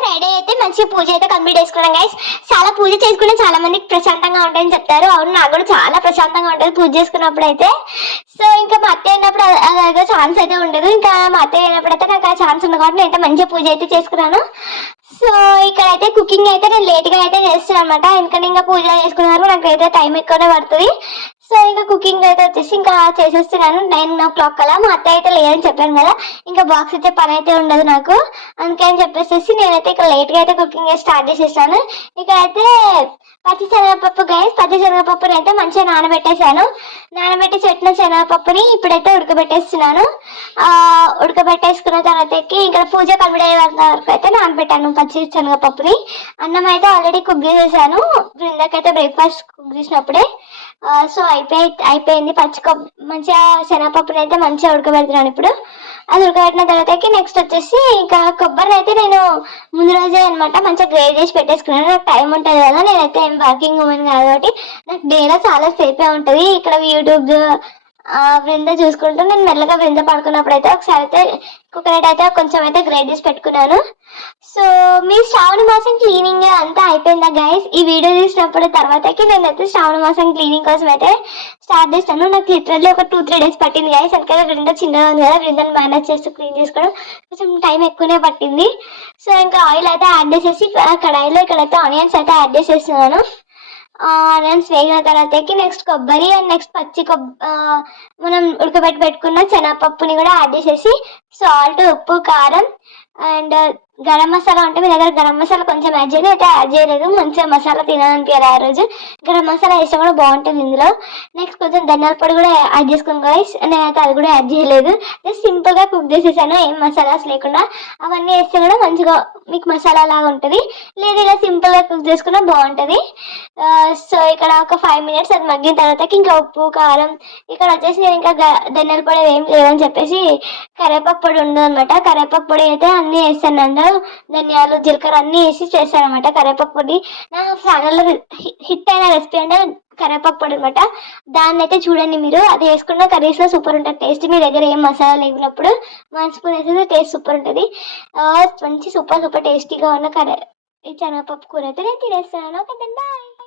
Friday అయితే మంచిగా పూజ అయితే కంప్లీట్ చేసుకున్నాం గైస్. చాలా పూజ చేసుకుంటే చాలా మందికి ప్రశాంతంగా ఉంటాయని చెప్తారు. అవును, నాకు కూడా చాలా ప్రశాంతంగా ఉంటుంది పూజ చేసుకున్నప్పుడు అయితే. సో ఇంకా మా అత్తయ్య అయినప్పుడు అదే ఛాన్స్ అయితే ఉండదు. ఇంకా మా అత్తయ్య అయినప్పుడు అయితే నాకు ఆ ఛాన్స్ ఉంది కాబట్టి నేను మంచిగా పూజ అయితే చేసుకున్నాను. సో ఇక్కడ అయితే కుకింగ్ అయితే నేను లేట్ గా అయితే చేస్తాను అనమాట. ఎందుకంటే ఇంకా పూజ చేసుకున్నారు, నాకు అయితే టైం ఎక్కువనే పడుతుంది. సో ఇంకా కుకింగ్ అయితే వచ్చేసి ఇంకా చేసేస్తున్నాను 9 o'clock అలా. మా అత్తయ్య అయితే లేదని చెప్పాను కదా, ఇంకా బాక్స్ అయితే పని అయితే ఉండదు నాకు, అందుకని చెప్పేసి నేనైతే ఇక్కడ లేట్ గా అయితే కుకింగ్ స్టార్ట్ చేసేసాను. ఇక్కడ అయితే పచ్చిశనగపప్పు గైస్, పచ్చిశనగపప్పుని అయితే మంచిగా నానబెట్టేశాను. నానబెట్టి చెట్టిన శనగపప్పుని ఇప్పుడైతే ఉడకబెట్టేస్తున్నాను. ఉడకబెట్టేసుకున్న తర్వాత ఇక్కడ పూజ కంప్లీట్ అయ్యే వరకు అయితే నానబెట్టాను పచ్చి శనగపప్పుని. అన్నం అయితే ఆల్రెడీ కుక్ చేసేసాను, బృందకైతే బ్రేక్ఫాస్ట్ కుక్ చేసినప్పుడే. సో అయిపోయింది. మంచిగా శనగపప్పుని అయితే మంచిగా ఉడకబెడుతున్నాను ఇప్పుడు. అది ఉడకబెట్టిన తర్వాత నెక్స్ట్ వచ్చేసి ఇంకా కొబ్బరిని అయితే నేను ముందు రోజే అనమాట మంచిగా గ్రేడ్ చేసి పెట్టేసుకున్నాను. నాకు టైం ఉంటుంది కదా, నేనైతే వర్కింగ్ ఉమెన్ కాబట్టి నాకు డేలో చాలా సేపే ఉంటుంది. ఇక్కడ యూట్యూబ్ బృంద చూసుకుంటూ నేను మెల్లగా బృంద పడుకున్నప్పుడు అయితే ఒకసారి అయితే కుక్కర్ అయితే కొంచెం అయితే గ్రేడ్ చేసి పెట్టుకున్నాను. సో మీ శ్రావణ మాసం క్లీనింగ్ అంతా అయిపోయిందా గైస్? ఈ వీడియో తీసినప్పుడు తర్వాతకి నేనైతే శ్రావణ మాసం క్లీనింగ్ కోసం అయితే స్టార్ట్ చేస్తాను. నాకు లిటరల్లీ ఒక 2-3 days పట్టింది గైస్. అందుకని బృంద చిన్నగా ఉంది కదా, బృందాన్ని మేనేజ్ చేస్తూ క్లీన్ చేసుకోవడం కొంచెం టైం ఎక్కువనే పట్టింది. సో ఇంకా ఆయిల్ అయితే యాడ్ చేసేసి కడాయిలో ఇక్కడైతే ఆనియన్స్ అయితే యాడ్ చేసేస్తున్నాను. ఆనియన్స్ వేగిన తర్వాత నెక్స్ట్ కొబ్బరి అండ్ నెక్స్ట్ మనం పెట్టుకున్న శనగపప్పుని కూడా యాడ్ చేసేసి సాల్ట్, ఉప్పు, కారం అండ్ గరం మసాలా ఉంటే మీ దగ్గర గరం మసాలా కొంచెం యాడ్ చేయాలి, అయితే యాడ్ చేయలేదు. మంచిగా మసాలా తినాలనిపించాలి ఆ రోజు. గరం మసాలా వేస్తే కూడా బాగుంటుంది ఇందులో. నెక్స్ట్ కొంచెం ధనియాల పొడి కూడా యాడ్ చేసుకోండి గైస్. నేనైతే అది కూడా యాడ్ చేయలేదు, జస్ట్ సింపుల్గా కుక్ చేసేసాను ఏం మసాలాస్ లేకుండా. అవన్నీ వేస్తే కూడా మంచిగా మీకు మసాలా లాగా ఉంటుంది, లేదు ఇలా సింపుల్గా కుక్ చేసుకున్నా బాగుంటుంది. సో ఇక్కడ ఒక 5 minutes అది మగ్గిన తర్వాత ఇంకా ఉప్పు, కారం, ఇక్కడ వచ్చేసి నేను ఇంకా ధనియాల పొడి ఏం లేదని చెప్పేసి కరివేపాకు పొడి ఉండదు అనమాట. కరివేపాకు పొడి అయితే అన్నీ వేస్తాను, అందులో ధనియాలు, జీలకర్ర అన్నీ వేసి చేస్తాను అనమాట. కరివేపాకు పొడి నా ఛానల్లో హిట్ అయిన రెసిపీ అంటే కరివేపాకు పొడి అనమాట. దాన్ని అయితే చూడండి మీరు, అది వేసుకున్న కర్రీస్ లో సూపర్ ఉంటుంది టేస్ట్. మీ దగ్గర ఏం మసాలా లేకున్నప్పుడు 1 spoon వేసేది టేస్ట్ సూపర్ ఉంటుంది. మంచి సూపర్ టేస్టీగా ఉన్న ఈ శనగపప్పు కూర అయితే నేను తినేస్తున్నాను. Okay, bye.